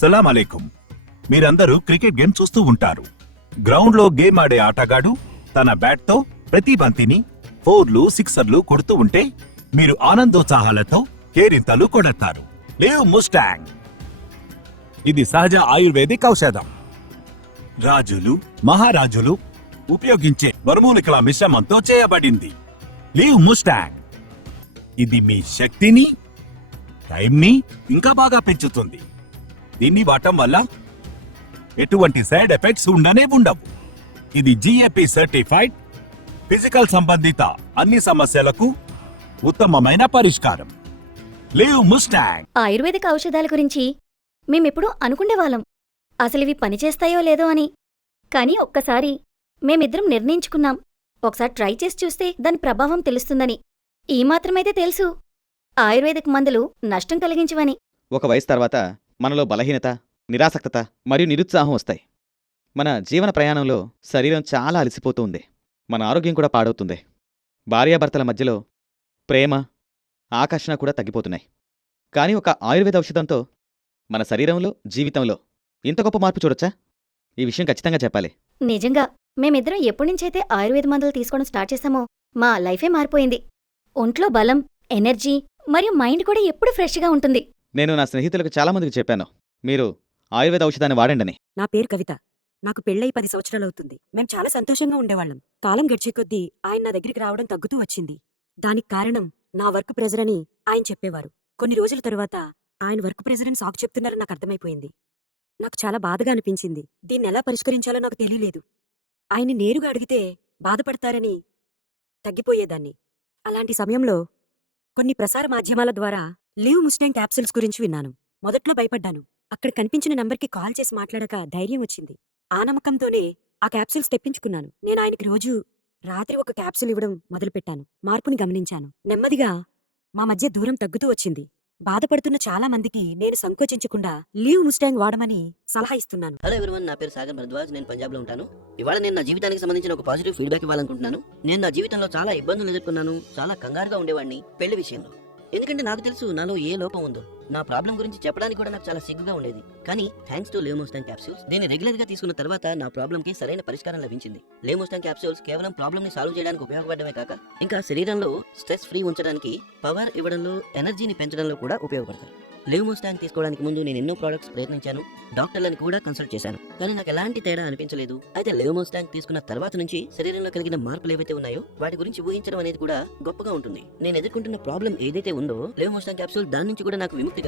సలాం అలైకుం. మీరందరూ cricket game చూస్తూ ఉంటారు. గ్రౌండ్లో గేమ్ ఆడే ఆటగాడు తన బ్యాట్తో ప్రతి బంతిని 4లు 6లు కొడుతూ ఉంటే మీరు ఆనందోత్సాహాలతో కేరింతలు కొడతారు. Live Mustang. ఇది సహజ ఆయుర్వేదిక్ ఔషధం. రాజులు, మహారాజులు ఉపయోగించే వరుమూలికల మిశ్రమంతో చేయబడింది. Live Mustang. ఇది మీ శక్తిని, టైంని ఇంకా బాగా పెంచుతుంది. దీన్ని వాడటం వల్ల ఎటువంటి సైడ్ ఎఫెక్ట్స్ ఉండవు. ఇది GAP సర్టిఫైడ్, ఫిజికల్ సంబంధిత అన్ని సమస్యలకు ఉత్తమమైన పరిష్కారం. Live Mustang. ఆయుర్వేదిక ఔషధాల గురించి మేమెప్పుడూ అనుకుండేవాళ్ళం, అసలివి పనిచేస్తాయో లేదో అని. కానీ ఒక్కసారి మేమిద్దరం నిర్ణయించుకున్నాం, ఒకసారి ట్రై చేసి చూస్తే దాని ప్రభావం తెలుస్తుందని. ఈ మాత్రమైతే తెలుసు, ఆయుర్వేదిక్ మందులు నష్టం కలిగించవని. ఒక వయసు తర్వాత మనలో బలహీనత, నిరాసక్తత మరియు నిరుత్సాహం వస్తాయి. మన జీవన ప్రయాణంలో శరీరం చాలా అలసిపోతూ ఉంది. మన ఆరోగ్యం కూడా పాడవుతుంది. భార్యాభర్తల మధ్యలో ప్రేమ, ఆకర్షణ కూడా తగ్గిపోతున్నాయి. కానీ ఒక ఆయుర్వేద ఔషధంతో మన శరీరంలో, జీవితంలో ఇంత గొప్ప మార్పు చూడొచ్చా? ఈ విషయం ఖచ్చితంగా చెప్పాలి. నిజంగా మేమిద్దరం ఎప్పుడునుంచైతే ఆయుర్వేద మందులు తీసుకోవడం స్టార్ట్ చేశామో మా లైఫే మారిపోయింది. ఒంట్లో బలం, ఎనర్జీ మరియు మైండ్ కూడా ఎప్పుడు ఫ్రెష్గా ఉంటుంది. నేను నా స్నేహితులకు చాలామందికి చెప్పాను, మీరు ఆయుర్వేద ఔషధాన్ని వాడండని. నా పేరు కవిత. నాకు పెళ్ళై 10 సంవత్సరాలవుతుంది. మేం చాలా సంతోషంగా ఉండేవాళ్ళం. కాలం గడిచే కొద్దీ ఆయన నా దగ్గరికి రావడం తగ్గుతూ వచ్చింది. దానికి కారణం నా వర్క్ ప్రెజర్ అని ఆయన చెప్పేవారు. కొన్ని రోజుల తరువాత ఆయన వర్క్ ప్రెజర్ అని సాకు చెప్తున్నారని నాకు అర్థమైపోయింది. నాకు చాలా బాధగా అనిపించింది. దీన్నెలా పరిష్కరించాలో నాకు తెలియలేదు. ఆయన్ని నేరుగా అడిగితే బాధపడతారని తగ్గిపోయేదాన్ని. అలాంటి సమయంలో కొన్ని ప్రసార మాధ్యమాల ద్వారా లివ్ ముస్టాంగ్ క్యాప్సూల్స్ గురించి విన్నాను. మొదట్లో భయపడ్డాను. అక్కడ కనిపించిన నంబర్కి కాల్ చేసి మాట్లాడక ధైర్యం వచ్చింది. ఆ నమ్మకంతోనే ఆ క్యాప్సూల్స్ తెప్పించుకున్నాను. నేను ఆయనకి రోజు రాత్రి ఒక క్యాప్సూల్ ఇవ్వడం మొదలుపెట్టాను. మార్పుని గమనించాను. నెమ్మదిగా మా మధ్య దూరం తగ్గుతూ వచ్చింది. బాధపడుతున్న చాలా మందికి నేను సంకోచించకుండా లివ్ ముస్టాంగ్ వాడమని సలహా ఇస్తున్నాను. హలో ఎవరివన్, నా పేరు సాగర్ భరద్వాజ్. నేను పంజాబ్ లో ఉంటాను. ఇవాళ నేను నా జీవితానికి సంబంధించిన ఒక పాజిటివ్ ఫీడ్బ్యాక్ ఇవ్వాలనుకుంటున్నాను. నేను నా జీవితంలో చాలా ఇబ్బందులు ఎదుర్కొన్నాను. చాలా కంగారుగా ఉండేవాడిని పెళ్లి విషయంలో. ఎందుకంటే నాకు తెలుసు నాలో ఏ లోపం ఉందో. నా ప్రాబ్లం గురించి చెప్పడానికి కూడా నాకు చాలా సిగ్గుగా ఉండేది. కానీ thanks to live Mustang capsules, దీన్ని రెగ్యులర్ గా తీసుకున్న తర్వాత నా ప్రాబ్లం కి సరైన పరిష్కారం లభించింది. లివ్ ముస్టాంగ్ క్యాప్సూల్స్ కేవలం ప్రాబ్లం ని సాల్వ్ చేయడానికి ఉపయోగపడమే కాక ఇంకా శరీరంలో స్ట్రెస్ ఫ్రీ ఉంచడానికి, పవర్ ఇవ్వడంలో, ఎనర్జీని పెంచడంలో కూడా ఉపయోగపడతాయి. లివ్ ముస్టాంగ్ తీసుకోవడానికి ముందు నేను ఎన్నో ప్రోడక్ట్స్ ప్రయత్నించాను, డాక్టర్లను కూడా కన్సల్ట్ చేశాను. కానీ నాకు ఎలాంటి తేడా అనిపించలేదు. అయితే లివ్ ముస్టాంగ్ తీసుకున్న తర్వాత నుంచి శరీరంలో కలిగిన మార్పులు ఏవైతే ఉన్నాయో వాటి గురించి ఊహించడం అనేది కూడా గొప్పగా ఉంటుంది. నేను ఎదుర్కొంటున్న ప్రాబ్లం ఏదైతే ఉందో లివ్ ముస్టాంగ్ క్యాప్సూల్ దాని నుంచి కూడా నాకు విముక్తి కలిగింది.